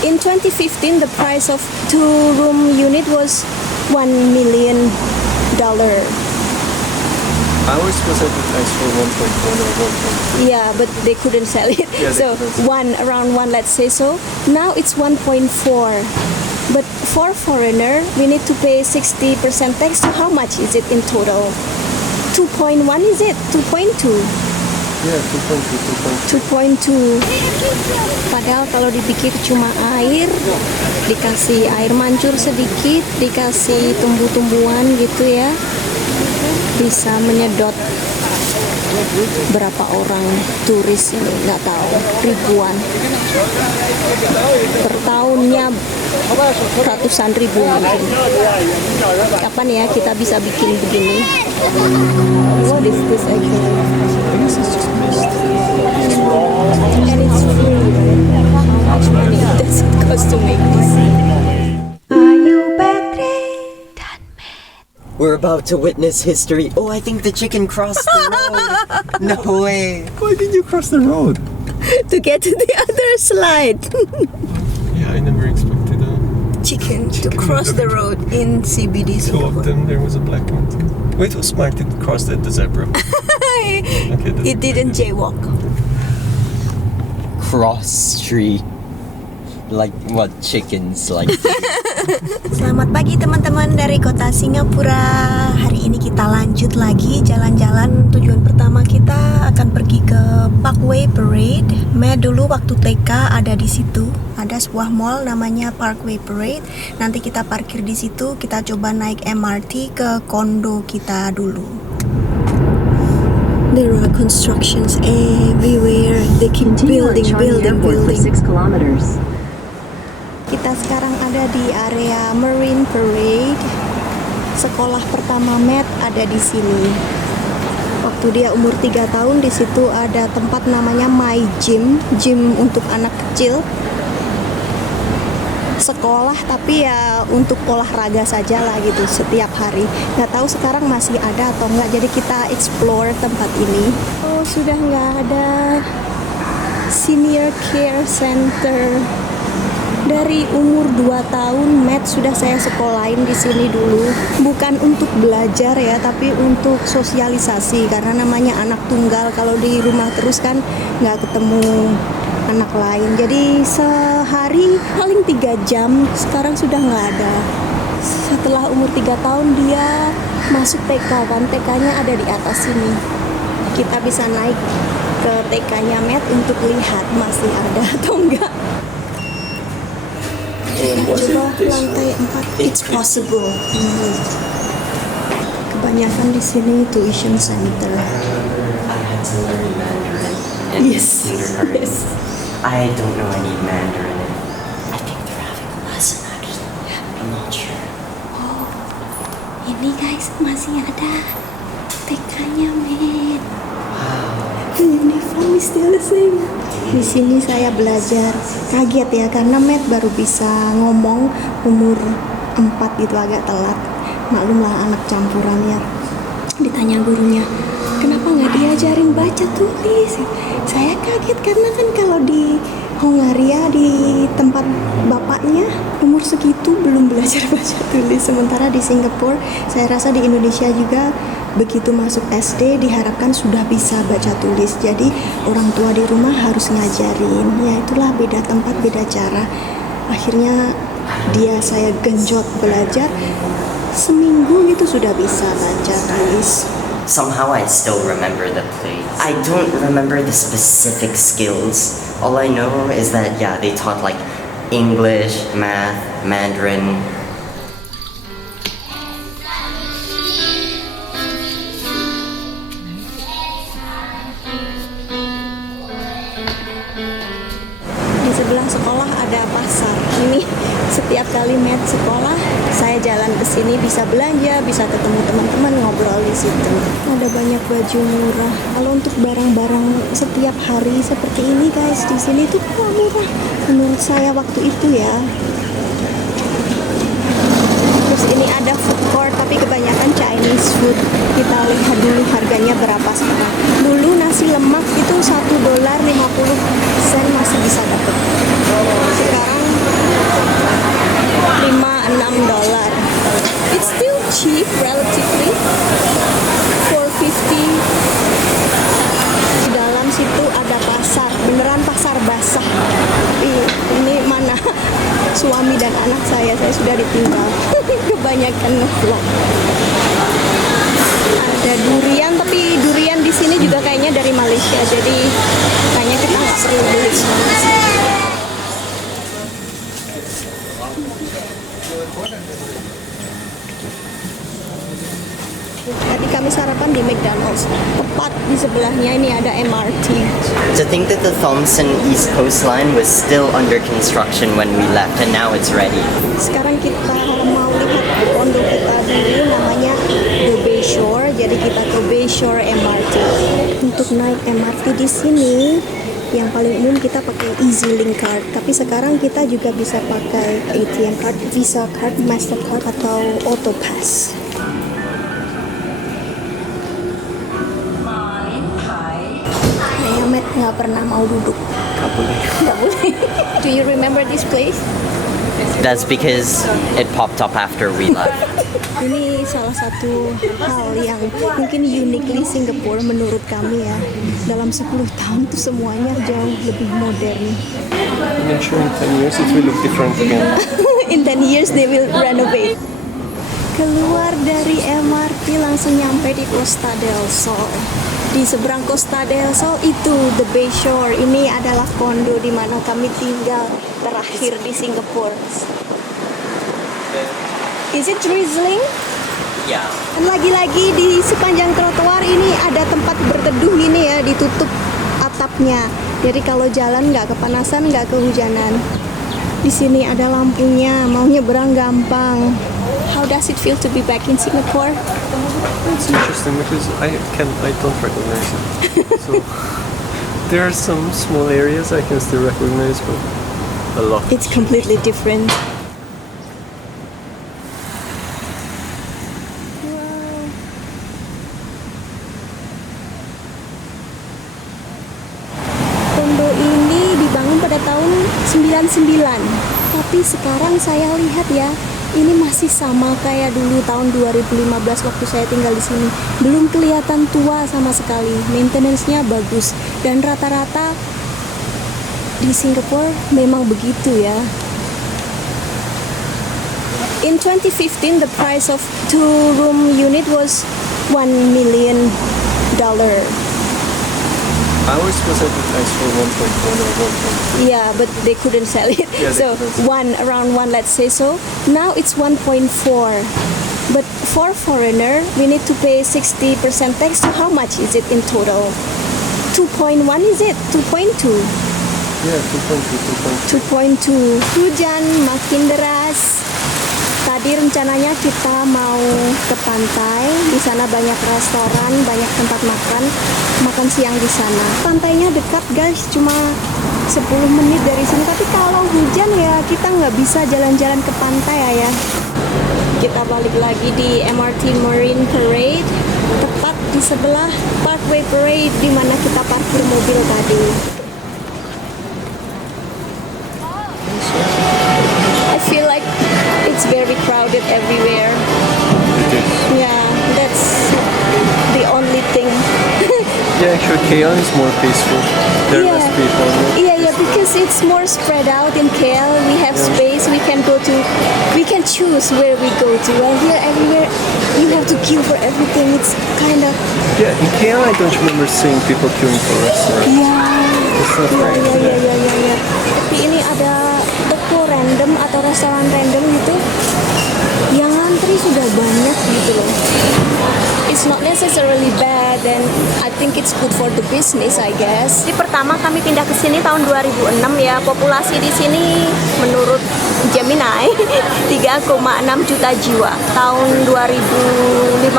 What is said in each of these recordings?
In 2015, the price of 2-room unit was $1 million. Ours was advertised for 1.1 or 1.2. Yeah, but they couldn't sell it. Yeah, So around one, let's say so. Now it's 1.4. But for foreigner, we need to pay 60% tax. So how much is it in total? 2.1 is it? 2.2? Yeah, 2.2. Padahal kalau dipikir cuma air, dikasih air mancur sedikit, dikasih tumbuh-tumbuhan gitu ya, bisa menyedot berapa orang turis ini, nggak tahu, ribuan per tahunnya, ratusan ribu mungkin. Kapan ya kita bisa bikin begini? What is this actually? I guess it's just mist. And it's free. How much money does it cost to make this? We're about to witness history. Oh, I think the chicken crossed the road. No way. Why did you cross the road? To get to the other slide. Yeah, I never expected Chicken to cross the road in CBD two of Singapore. them. There was a black one too. Wait, it was smart. It crossed at the zebra. Okay, that's It didn't jaywalk. Cross street. Like what chickens like. Selamat pagi teman-teman dari kota Singapura. Hari ini kita lanjut lagi jalan-jalan. Tujuan pertama kita akan pergi ke Parkway Parade. Dulu waktu TK ada di situ. Ada sebuah mall namanya Parkway Parade. Nanti kita parkir di situ. Kita coba naik MRT ke kondo kita dulu. There are constructions everywhere. They keep building. 6 kilometers. Kita sekarang ada di area Marine Parade. Sekolah pertama Matt ada di sini. Waktu dia umur 3 tahun, di situ ada tempat namanya My Gym, gym untuk anak kecil. Sekolah tapi ya untuk olahraga saja lah gitu setiap hari. Nggak tahu sekarang masih ada atau enggak. Jadi kita explore tempat ini. Oh, sudah nggak ada Senior Care Center. Dari umur 2 tahun, Matt sudah saya sekolahin di sini dulu. Bukan untuk belajar ya, tapi untuk sosialisasi. Karena namanya anak tunggal, kalau di rumah terus kan nggak ketemu anak lain. Jadi sehari paling 3 jam, sekarang sudah nggak ada. Setelah umur 3 tahun dia masuk TK kan, TK-nya ada di atas sini. Kita bisa naik ke TK-nya Matt untuk lihat masih ada atau enggak. Coba lantai 4, it's possible. Kebanyakan di sini tuition center. I had to learn Mandarin in kindergarten. Yes. I don't know any Mandarin. I think they're having a lesson actually. I'm not sure. Oh, ini guys masih ada TK-nya Matt. The uniform is still the same. Di sini saya belajar, kaget ya karena Matt baru bisa ngomong umur 4 gitu, agak telat. Maklumlah anak campuran ya. Ditanya gurunya, kenapa nggak diajarin baca tulis? Saya kaget karena kan kalau di Hongaria di tempat bapaknya umur segitu belum belajar baca tulis. Sementara di Singapura, saya rasa di Indonesia juga begitu masuk SD diharapkan sudah bisa baca tulis. Jadi orang tua di rumah harus ngajarin. Ya itulah, beda tempat beda cara. Akhirnya saya genjot belajar. Seminggu itu sudah bisa baca tulis. Somehow I still remember the place. I don't remember the specific skills. All I know is that they taught like English, math, Mandarin. Di sebelah sekolah ada pasar. Ini setiap kali Matt sekolah, saya jalan ke sini bisa belanja, bisa ketemu teman-teman, ngobrol di situ. Ada banyak baju murah. Kalau untuk barang-barang setiap hari seperti ini guys, di sini tuh murah menurut saya waktu itu ya. Terus ini ada food court tapi kebanyakan Chinese food. Kita lihat dulu harganya berapa sekarang. Dulu nasi lemak itu $1.50 masih bisa dapat. Sekarang suami dan anak saya sudah ditinggal. Kebanyakan ngevlog. Ada durian, tapi durian di sini juga kayaknya dari Malaysia, jadi kayaknya kita nggak perlu beli. Tadi kami sarapan di McDonald's. Tepat di sebelahnya ini ada MRT. To think that the Thompson East Coast Line was still under construction when we left and now it's ready. Sekarang kita mau lihat kondo kita dulu, namanya The Bayshore. Jadi kita ke Bayshore MRT. Untuk naik MRT di sini, yang paling umum kita pakai EasyLink card. Tapi sekarang kita juga bisa pakai ATM card, Visa card, Mastercard atau AutoPass. Matt nggak pernah mau duduk. Nggak boleh. Nggak boleh. Do you remember this place? That's because it popped up after we left. Ini salah satu hal yang mungkin uniquely Singapore menurut kami ya. Dalam 10 tahun tuh semuanya jauh lebih modern. I'm sure in 10 years it will look different again. In 10 years they will renovate. Keluar dari MRT langsung nyampe di Costa del Sol. Di seberang Costa del Sol itu The Bayshore. Ini adalah kondo di mana kami tinggal terakhir di Singapura. Is it drizzling? Yeah. Dan lagi-lagi di sepanjang trotoar ini ada tempat berteduh ini ya, ditutup atapnya. Jadi kalau jalan nggak kepanasan, nggak kehujanan. Di sini ada lampunya, mau nyebrang gampang. How does it feel to be back in Singapore? It's interesting because I don't recognize it. So there are some small areas I can still recognize, but a lot. It's completely different. Kondo ini dibangun pada tahun 99. Tapi sekarang saya lihat ya, ini masih sama kayak dulu tahun 2015 waktu saya tinggal di sini. Belum kelihatan tua sama sekali. Maintenance-nya bagus dan rata-rata di Singapura memang begitu ya. In 2015 the price of 2-room unit was $1 million. Ours was advertised for 1.1 or 1.2. Yeah, but they couldn't sell it. Yeah, So around one, let's say so. Now it's 1.4. But for foreigner, we need to pay 60% tax. So how much is it in total? 2.1 is it? 2.2? Yeah, 2.2. 2.2. Hujan makin deras. Tadi rencananya kita mau ke pantai. Di sana banyak restoran, banyak tempat makan siang di sana. Pantainya dekat guys, cuma 10 menit dari sini. Tapi kalau hujan ya kita nggak bisa jalan-jalan ke pantai ya. Kita balik lagi di MRT Marine Parade, tepat di sebelah Parkway Parade di mana kita parkir mobil tadi. I feel like it's very crowded everywhere. It is. Yeah, that's the only thing. Yeah, actually KL is more peaceful. There are less people. Yeah, because it's more spread out in KL. We have space. We can choose where we go to. And here, everywhere, you have to queue for everything. It's kind of Yeah, in KL I don't remember seeing people queuing for restaurants. It's not very ya. Tapi ini ada toko random atau restoran random gitu. Yang ngantri sudah banyak gitu loh. It's not necessarily bad and I think it's good for the business, I guess. Di pertama kami pindah ke sini tahun 2006 ya. Populasi di sini menurut Gemini 3,6 juta jiwa. Tahun 2015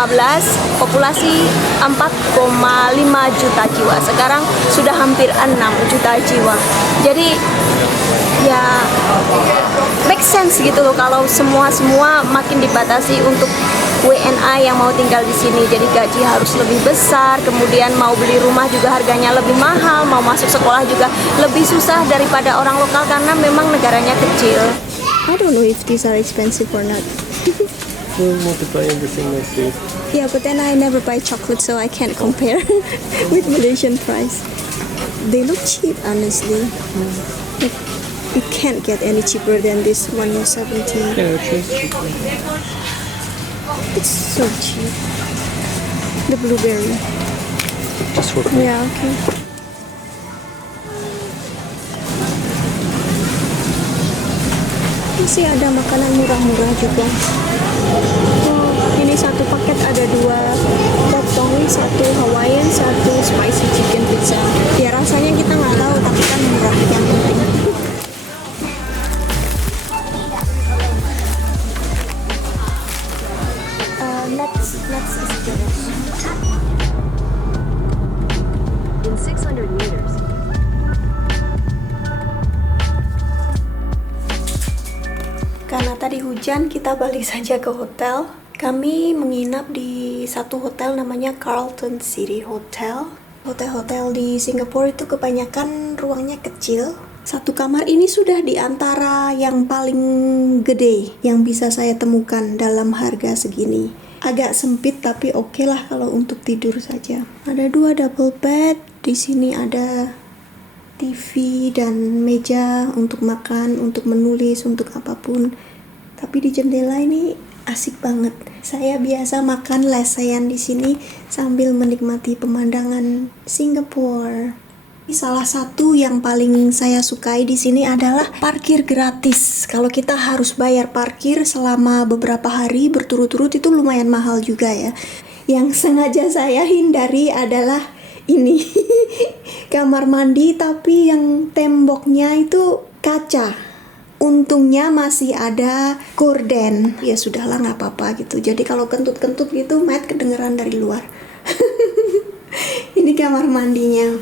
populasi 4,5 juta jiwa. Sekarang sudah hampir 6 juta jiwa. Jadi ya make sense gitu loh kalau semua makin dibatasi untuk WNA yang mau tinggal di sini. Jadi gaji harus lebih besar, kemudian mau beli rumah juga harganya lebih mahal, mau masuk sekolah juga lebih susah daripada orang lokal karena memang negaranya kecil. I don't know if these are expensive or not. We'll multiply everything nicely. Yeah, but then I never buy chocolate, so I can't compare with Malaysian price. They look cheap, honestly. Like It can't get any cheaper than this 170. Yeah, it's cheap. It's so cheap. The blueberry. Just for me. Yeah, okay. Masih ada makanan murah-murah juga. Oh, ini satu paket ada 2 potong, 1 Hawaiian, 1 spicy chicken pizza. Ya rasanya kita nggak tahu, tapi kan murah yang penting. Let's In 600 meters, Karena tadi hujan, kita balik saja ke hotel. Kami menginap di satu hotel namanya Carlton City Hotel. Hotel-hotel di Singapura itu kebanyakan ruangnya kecil. Satu kamar ini sudah di antara yang paling gede yang bisa saya temukan dalam harga segini. Agak sempit tapi oke lah kalau untuk tidur saja. Ada 2 double bed. Di sini ada TV dan meja untuk makan, untuk menulis, untuk apapun. Tapi di jendela ini asik banget. Saya biasa makan lesehan di sini sambil menikmati pemandangan Singapura. Salah satu yang paling saya sukai di sini adalah parkir gratis. Kalau kita harus bayar parkir selama beberapa hari berturut-turut itu lumayan mahal juga ya. Yang sengaja saya hindari adalah ini kamar mandi tapi yang temboknya itu kaca. Untungnya masih ada gorden. Ya sudahlah, nggak apa-apa gitu. Jadi kalau kentut-kentut gitu, Matt kedengeran dari luar. Ini kamar mandinya.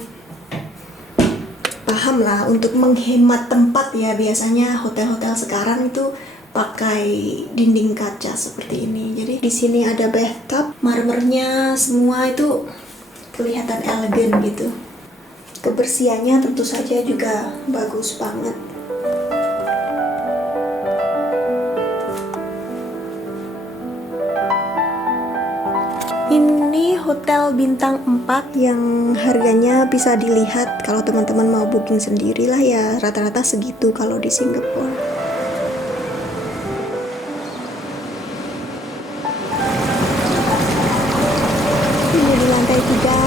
Paham lah, untuk menghemat tempat ya, biasanya hotel-hotel sekarang itu pakai dinding kaca seperti ini. Jadi di sini ada bathtub, marmernya semua itu kelihatan elegan gitu. Kebersihannya tentu saja juga bagus banget. Ini hotel bintang 4 yang harganya bisa dilihat kalau teman-teman mau booking sendiri lah ya, rata-rata segitu kalau di Singapura. Ini di lantai 3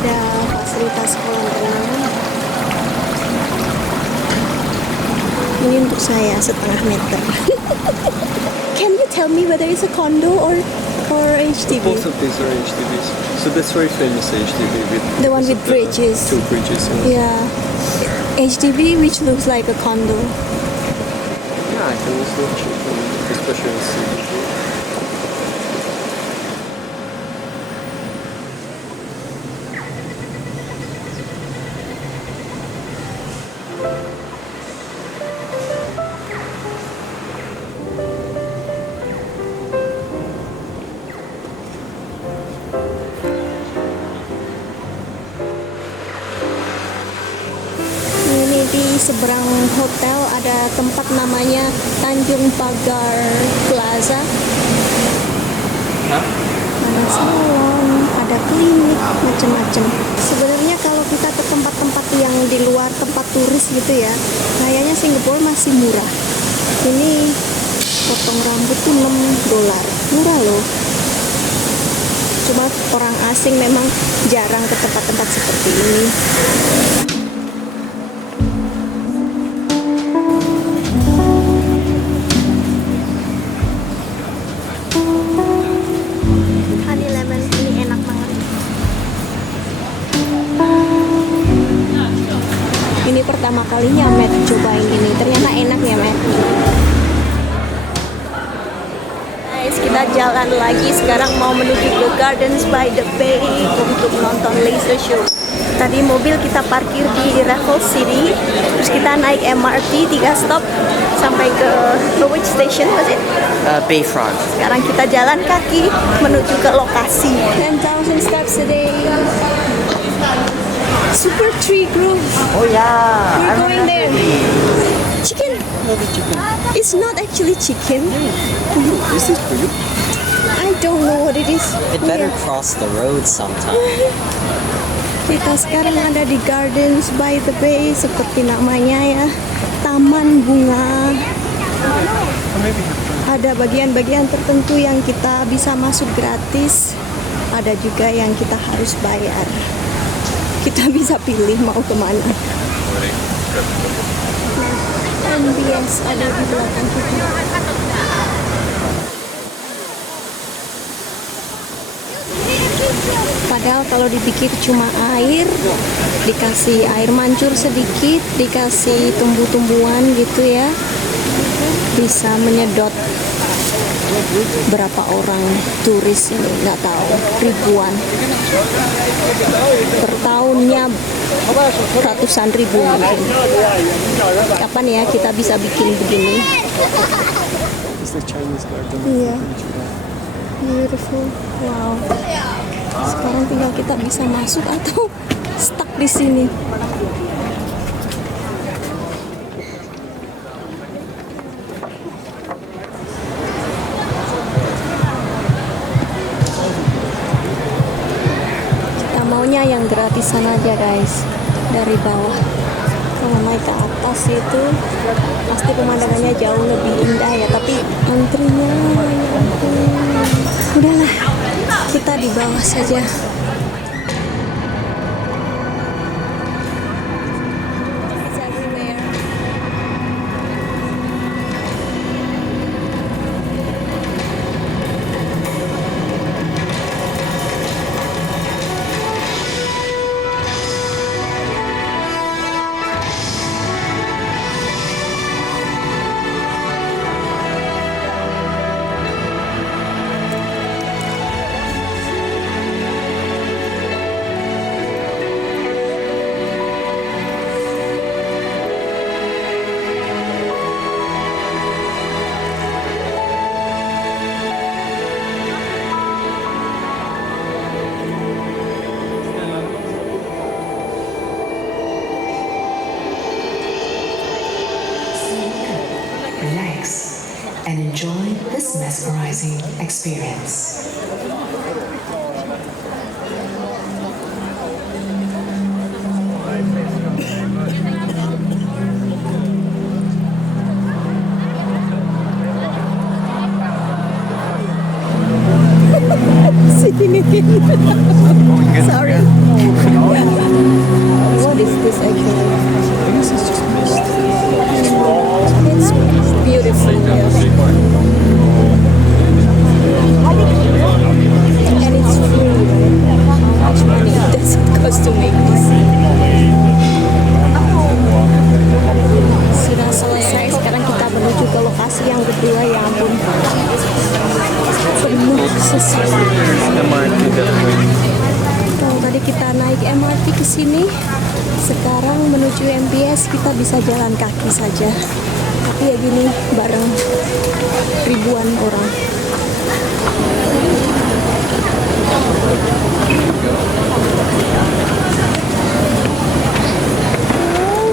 ada fasilitas kolam renang. Ini untuk saya 1/2 meter. Can you tell me whether it's a condo or HDB? Both of these are HDBs. So that's very famous HDB with The one with bridges. 2 bridges. Yeah. HDB which looks like a condo. Yeah, I can also check them, especially in CBD. Ini di seberang hotel ada tempat namanya Tanjung Pagar Plaza. Ada salon, ada klinik, macam-macam. Sebenarnya kalau kita ke tempat-tempat yang di luar tempat turis gitu ya, kayaknya Singapura masih murah. Ini potong rambut tuh $6, murah loh. Cuma orang asing memang jarang ke tempat-tempat seperti ini. Honey lemon ini enak banget. Ini pertama kalinya Matt cobain ini. Ternyata enak ya Matt. Guys, kita jalan lagi. Sekarang mau menuju ke Gardens by the Bay untuk nonton laser show. Tadi mobil kita parkir di Raffles City, terus kita naik MRT 3 stop sampai ke which station was it? Bayfront. Sekarang kita jalan kaki menuju ke lokasi. 10,000 steps a day. Super Tree Grove. Oh yeah. We're going there. Chicken. It's not actually chicken. Is this for you? I don't know what it is. It better Yeah. cross the road sometime. Kita sekarang ada di Gardens by the Bay seperti namanya ya. taman bunga. Or maybe have fun. Ada bagian-bagian tertentu yang kita bisa masuk gratis. Ada juga yang kita harus bayar. Kita bisa pilih mau kemana. MBS ada di belakang kita. Padahal kalau dipikir cuma air, dikasih air mancur sedikit, dikasih tumbuh-tumbuhan gitu ya, bisa menyedot berapa orang turis ini, nggak tahu, ribuan per tahunnya, ratusan ribu mungkin. Kapan ya kita bisa bikin begini? It's the Chinese garden. Iya, beautiful, wow. Sekarang tinggal kita bisa masuk atau stuck di sini. Kita maunya yang gratisan aja guys, dari bawah. Kalau naik ke atas itu pasti pemandangannya jauh lebih indah ya, tapi antrinya ya ampun. Udahlah, kita di bawah saja. Relax and enjoy this mesmerizing experience. Sorry. What is this actually? I guess it's just mist. It's beautiful. Yes. And it's free. How much money does it cost to make this? Sudah selesai. Sekarang kita menuju ke lokasi yang kedua. Ya ampun, penuh sesuatu. MRT that way. Tuh, tadi kita naik MRT ke sini. Sekarang menuju MBS kita bisa jalan kaki saja. Tapi ya gini, bareng ribuan orang. Oh,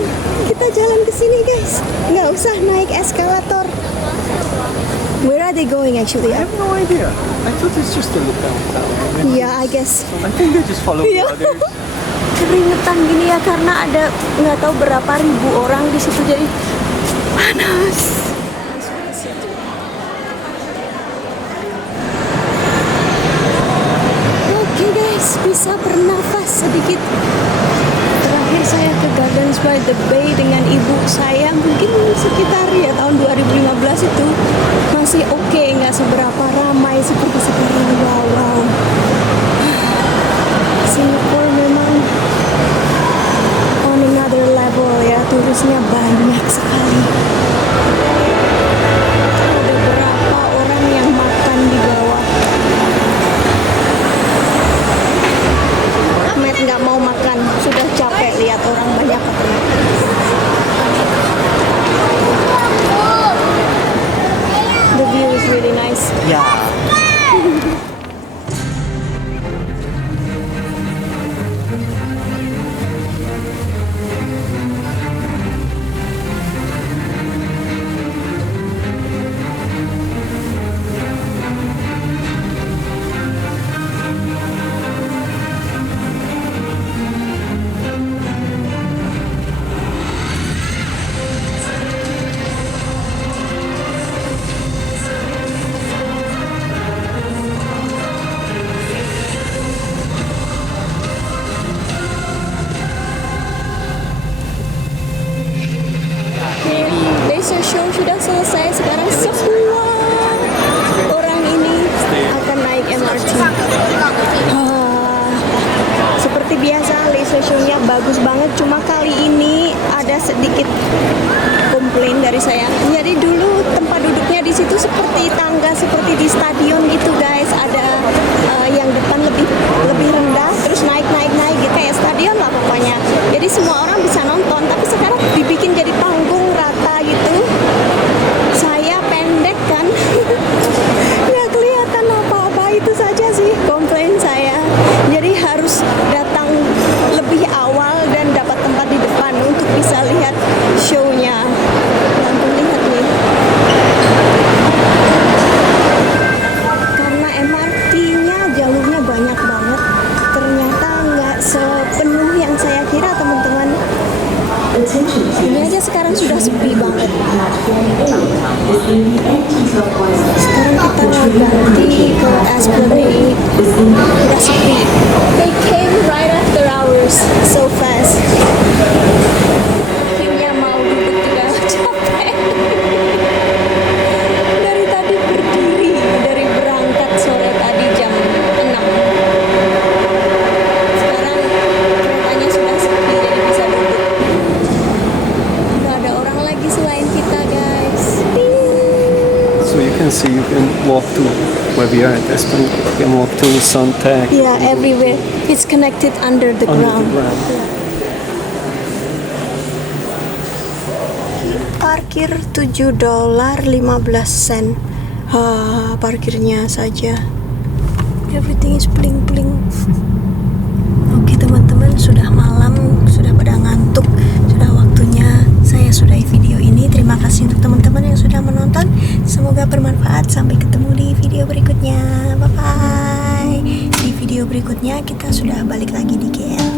kita jalan ke sini guys. Nggak usah naik eskalator. Where are they going actually? I have no idea. I thought it's just a look downtown. Yeah, I guess. I think they just follow the Yeah. others. Keringetan gini ya karena ada nggak tahu berapa ribu orang di situ, jadi panas. Oke guys, bisa bernafas sedikit. Terakhir saya ke Gardens by the Bay dengan ibu saya mungkin sekitar ya tahun 2015 itu masih oke, nggak seberapa ramai seperti sekarang. Wow. Singapura memang on another level ya, turisnya banyak sekali. Ada berapa orang yang makan di bawah. Ahmed nggak mau makan, sudah capek lihat orang banyak makan. The view is really nice. Yeah. sudah selesai. Sekarang semua orang ini akan naik MRT. Seperti biasa, laser show-nya bagus banget. Cuma kali ini ada sedikit komplain dari saya. Jadi dulu tempat duduknya di situ seperti tangga, seperti di stadion gitu guys. Ada yang depan lebih rendah, terus naik gitu kayak stadion lah pokoknya. Jadi semua orang bisa nonton. Tapi sekarang dibikin jadi panggung rata gitu. Saya pendek kan, nggak kelihatan apa-apa. Itu saja sih komplain saya. Jadi harus datang lebih awal dan dapat tempat di depan untuk bisa lihat show-nya. Langsung lihat nih. Karena MRT-nya jalurnya banyak banget, ternyata nggak sepenuh yang saya kira teman-teman. Ini aja sekarang sudah sepi banget. Sekarang kita mau ganti ke Esplanade. Udah sepi. They came right after hours, so fast. Akhirnya mau duduk juga capek. Dari tadi berdiri, dari berangkat sore tadi jam 6. Sekarang keretanya sudah sepi, jadi bisa duduk. Nggak ada orang lagi selain kita guys. So you can see, you can walk to where we are at Esplanade. You can walk to Suntec. Yeah, everywhere. It's connected under the Under ground. the ground. Parkir $7.15. Parkirnya saja. Everything is bling-bling. Oke teman-teman, sudah malam, sudah pada ngantuk, sudah waktunya saya sudahi video ini. Terima kasih untuk teman-teman yang sudah menonton. Semoga bermanfaat. Sampai ketemu di video berikutnya. Bye bye. Di video berikutnya kita sudah balik lagi di GL.